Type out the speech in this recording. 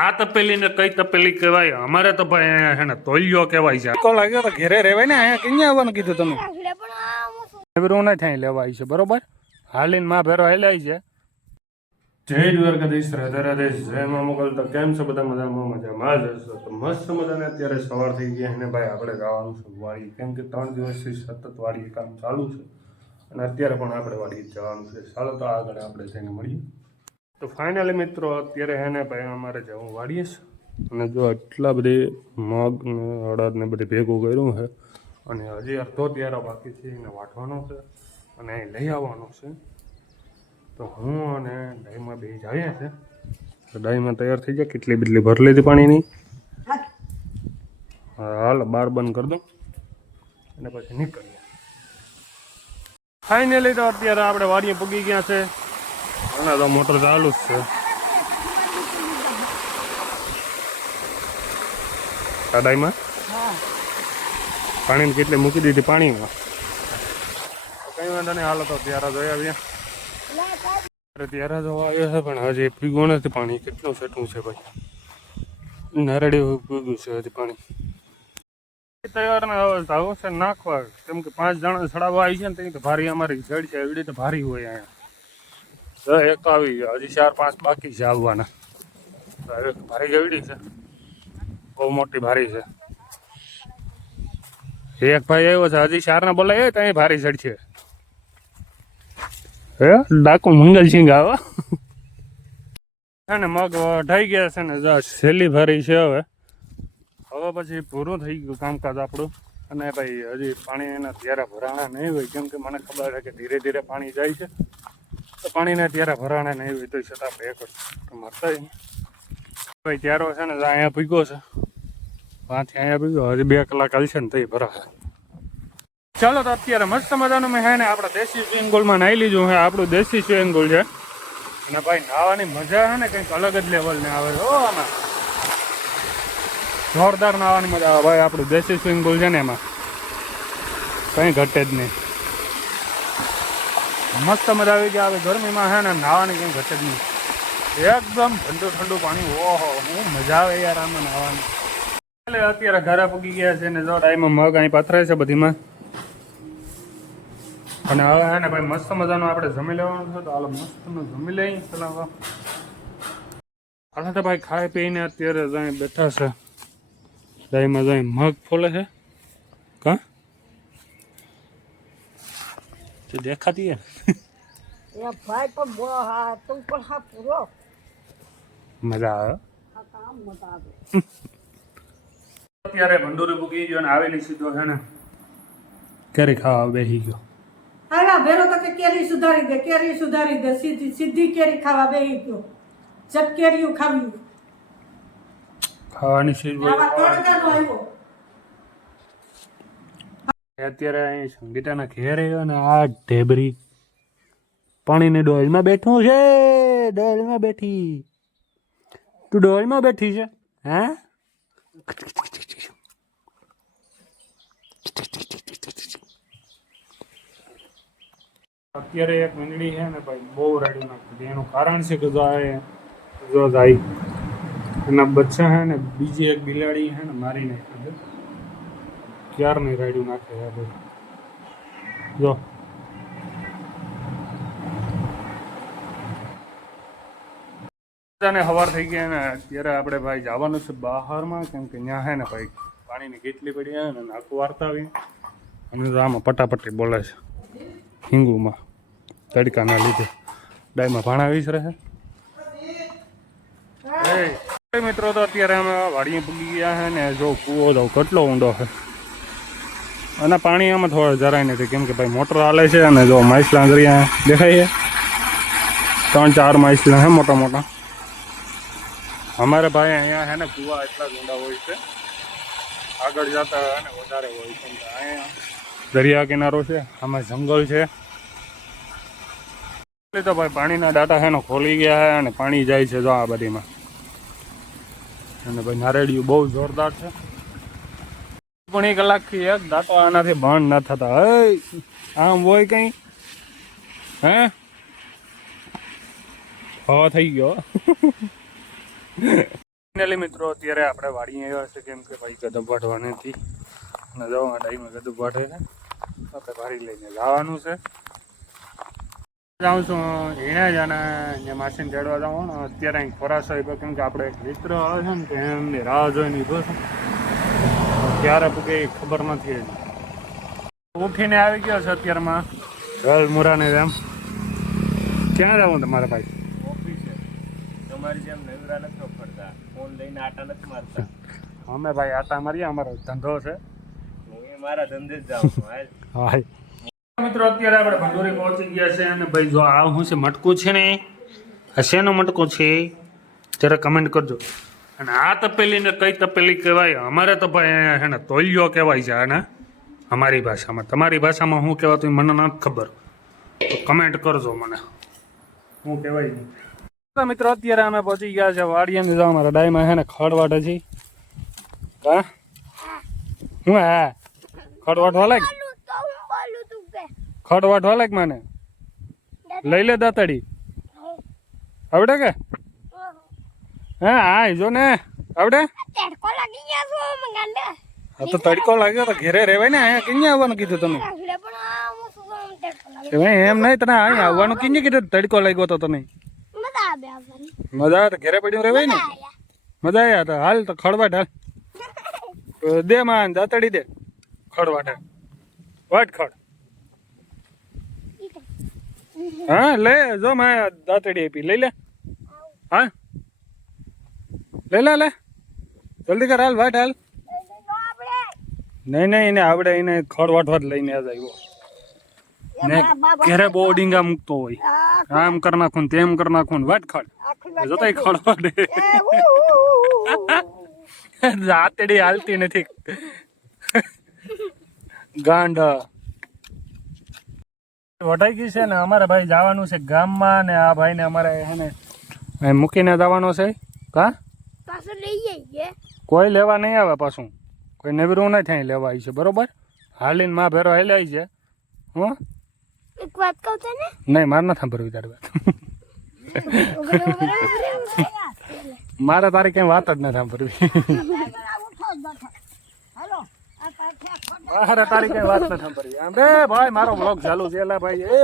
આ તપેલી ને કઈ તપેલી કહેવાય? અમારે તો ભાઈ અહીંયા છે ને તોલિયો કહેવાય છે. કો લાગ્યો તો ઘરે રહેવાય ને, અહીંયા ક્યાં આવવાનું કીધું તમે? એવું ના થાય લેવાય છે બરોબર. હાલીને માં ભેરો હેલાય છે. જય દ્વારકાધીશ, રાધે રાધે, જય મા મોગલ. તો કેમ છો બધા? મજામાં જ હશો. તો મસ્ત મજાને અત્યારે સવાર થઈ ગયા અને ભાઈ આપણે જવાનું છે વાડી, કેમ કે 3 દિવસથી સતત વાડી કામ ચાલુ છે અને અત્યારે પણ આપણે વાડી જવાનું છે. ચાલો તો આગળ આપણે જઈને મળીએ. તો ફાઇનલી મિત્રો અત્યારે હે ને ભાઈ અમારે જવું વાડીએ છે અને જો એટલા બધી મગ ને અડદ ને બધી ભેગું કર્યું છે અને હજી અડધો ત્યારે બાકી છે એને વાટવાનો છે અને અહીં લઈ આવવાનો છે. તો હું અને ડાઈમાં બે જઈએ છે. તો ડાઈમાં તૈયાર થઈ જાય, કેટલી બીટલી ભરી લીધી પાણીની. હાલ બાર બંધ કરી દઉં અને પછી નીકળીએ. ફાઇનલી તો અત્યારે આપણે વાડીએ પૂગી ગયા છે અને તો મોટર ચાલુ જ છે. ડાઈમાં પાણીની કેટલી મૂકી દીધી પાણીમાં. કઈ વાંધો નહીં, હાલો તો ત્યારે જોઈ આવીએ. ત્યારે જોવા આવ્યો છે પણ હજી પીગું નથી પાણી. કેટલું સેટું છે ભાઈ, નારળી પીગું છે હજી પાણી. તૈયાર ને હવે આવું છે નાખવા, કેમ કે 5 જણા ચડાવવા આવી છે ને તો ભારી અમારી જડ છે એવી રીતે ભારી હોય અહીંયા. એક તો આવી ગયો, હજી 4-5 બાકી છે આવવાના. ભારી જવડી છે, બહુ મોટી ભારી છે. એક ભાઈ આવ્યો છે, હજી 4 ને બોલાય તો અહીં ભારી જડ છે. હે ડાકુ મંગલસિંહ આવા હે ને મગ ઢાઈ ગયા છે ને છેલ્લી ભારી છે. હવે પછી પૂરું થઈ ગયું કામકાજ આપણું. અને ભાઈ હજી પાણી એના ત્યારે ભરાણા નહીં હોય, કેમ કે મને ખબર છે કે ધીરે ધીરે પાણી જાય છે તો પાણીને ત્યારે ભરાણા નહીં હોય. તો છતાં આપણે એક મરતા ભાઈ ત્યારો છે ને અહીંયા ભીગો છે, ત્યાંથી અહીંયા ભીગો. હજી 2 કલાક હાલશે ને તો ભરાશે. ચાલો તો અત્યારે મસ્ત મજાનું મેં હે ને આપણા દેશી સ્વિમિંગ પુલમાં નાહી લીધું છે. આપણું દેશી સ્વિમિંગ પુલ છે અને ભાઈ નાહવાની મજા છે ને કંઈક અલગ જ લેવલને આવે છે. આમાં જોરદાર નાહવાની મજા આવે ભાઈ. આપણું દેશી સ્વિમિંગ પુલ છે ને એમાં કંઈ ઘટે જ નહીં. મસ્ત મજા આવી ગઈ. આવે ગરમીમાં છે ને નાહવાની કંઈ ઘટે જ નહીં. એકદમ ઠંડુ ઠંડુ પાણી. ઓહો હું મજા આવે યાર આમાં નાહવાની. એટલે અત્યારે ઘરે પૂગી ગયા છે ને જો ટાઈમમાં મગ અહીં પાથરાય છે બધીમાં. અને હવે હે ને ભાઈ મસ્ત મજાનું આપણે જમી લેવાનું છે. તો હાલો મસ્તનું જમી લઈએ પેલા. હાલ તો ભાઈ ખાઈ પીને અત્યારે જઈ બેઠા છે. ડાઈમાં જઈ મગ ફોલે છે. કા તો દેખાતી હે મજા આવે. અત્યારે ભંડોરી મૂકી ગયો અને આવેલી સીધો છે ને કેરી ખાવા બેસી ગયો. આવ્યા ભેરો તો કે કેરી સુધારી દે સીધી કેરી ખાવા બેહી ગયો. જબ કેરીયું ખાવ્યું ખાવાની સીધ આવ્યો. અત્યારે અહીં સંગીતાના ઘેર આવ્યો ને આ ઢેબરી પાણીની ડોલમાં બેઠું છે. ડોલમાં બેઠી. તું ડોલમાં બેઠી છે હે? અત્યારે એક મીંડળી છે ને ભાઈ બહુ રાડ્યું નાખી. એનું કારણ છે કે જો જાય એના બચ્ચા છે ને બીજી એક બિલાડી છે ને મારી નાખી છે. ક્યારની રાડ્યું નાખે છે ભાઈ. જો સવાર થઈ ગયા ને અત્યારે આપણે ભાઈ જવાનું છે બહારમાં, કેમ કે ત્યાં છે ને ભાઈ પાણીની કેટલી પડી છે ને નાખું વાર્તા આવી. અને આમાં પટાપટી બોલે છે હિંગુમાં તડકાના લીધે. ડાયમાં ભાણા વિસરે છે. મિત્રો તો અત્યારે અમે વાડીએ પૂગી ગયા છે ને જો કૂવો જાવ કેટલો ઊંડો છે અને પાણી આમાં થોડો જરાય નથી, કેમ કે ભાઈ મોટર હાલે છે. અને જો માછલા અહીંયા દેખાય છે 3-4 માછલા છે મોટા મોટા. અમારે ભાઈ અહીંયા છે ને કૂવા એટલા જ ઊંડા હોય છે, આગળ જતા અને વધારે હોય છે. અહીંયા દરિયા કિનારો છે, આમાં જંગલ છે. તો ભાઈ પાણીના ડાટા છે ને ખોલી ગયા છે અને પાણી જાય છે જો આ બધીમાં. અને ભાઈ નારેડિયું બહુ જોરદાર છે. પણ 1 કલાકથી એક દાંતો આનાથી બંધ ના થતા. આમ હોય કઈ હે હવા થઈ ગયો. ફાઇનલી મિત્રો અત્યારે આપણે વાડીએ આવ્યા છે કેમ કે ભાઈ ગધું વાઢવાની હતી અને જવા ટાઈમે ગધું વાઢે છે આપણે વાડી લઈને જવાનું છે જાઉં છું એને જ અને માસીને ચડવા જાઉં ને અત્યારે અહીં ખોરાશ હોય કેમ કે આપણે એક મિત્ર આવે છે ને કે એમની રાહ જોઈને ઊભો છું ક્યારે પૂગે એ ખબર નથી ઉઠીને આવી ગયો છે અત્યારમાં જલ મુરાને એમ ક્યાં જવું તમારે ભાઈ તમારી જેમ નવરા નથી ફરતા ફોન લઈને આટા નથી મારતા અમે ભાઈ આટા મારીએ અમારો ધંધો છે હું એ મારા ધંધે જ જાઉં છું હાલ હાય મિત્રો અત્યારે આપણે ભંડોરી પહોંચી ગયા છે અને ભાઈ જો આ શું છે મટકું છે ને આ શેનું મટકું છે જરા કમેન્ટ કરજો અને આ તપેલી ને કઈ તપેલી કહેવાય અમારે તો ભાઈ છે ને તોલિયો કહેવાય છે આને અમારી ભાષામાં તમારી ભાષામાં શું કહેવાતું મને નથી ખબર તો કમેન્ટ કરજો મને શું કહેવાય નહીં મિત્રો અત્યારે અમે પહોંચી ગયા છે વાડીયાની જવા અમારા ડાયમાં છે ને ખડવાટે છે હા હું હા ખડવાટવા લાગ ખડવાટવા લાગ મને લઈ લે દાતડી આવડે કે હા હા જો ને આવડે હા તો તડકો લાગ્યો તો ઘેરે રહેવાય ને અહીંયા ક્યાં આવવાનું કીધું તમે એમ નહીં તને અહીં આવવાનું ક્યાં કીધું તડકો લાગ્યો તો તને મજા આવે તો ઘેરે પડ્યું રહેવાય ને મજા આવ્યા તો હાલ તો ખડવાટ હાલ દે માન દાતડી દે ખડવાટ વાટ ખડ હા લે જો મેં દાતડી આપી લઈ લે હા લઈ લે લે જલ્દી કર હાલ વાટ હાલ નહીં નહીં એને આવડે એને ખડવાટ લઈને જ આવ્યો ને ઘેરે બહુ ડીંગા મૂકતો હોય આમ કરી નાખું ને તેમ કરી નાખું વાટ ખડ જોતા ખડવાટ દાતડી હાલતી નથી ગાંડ વટાઈ ગઈ છે ને અમારે ભાઈ જવાનું છે ગામમાં ને આ ભાઈને અમારે હે ને મૂકીને જવાનો છે કા કોઈ લેવા નહીં આવે પાછું કોઈ નવીરું નહીં થાય લેવા આવી છે બરોબર હાલીને માં ભેરો હેલાઈ છે હું એક વાત કહું તને નહીં મારે નથી સાંભળવી તારી વાત મારે તારી કઈ વાત જ નથી સાંભળવી મારે તારી કઈ વાત નથી સાંભળવી આમ રે ભાઈ મારો બ્લોગ ચાલુ છે એલા ભાઈ એ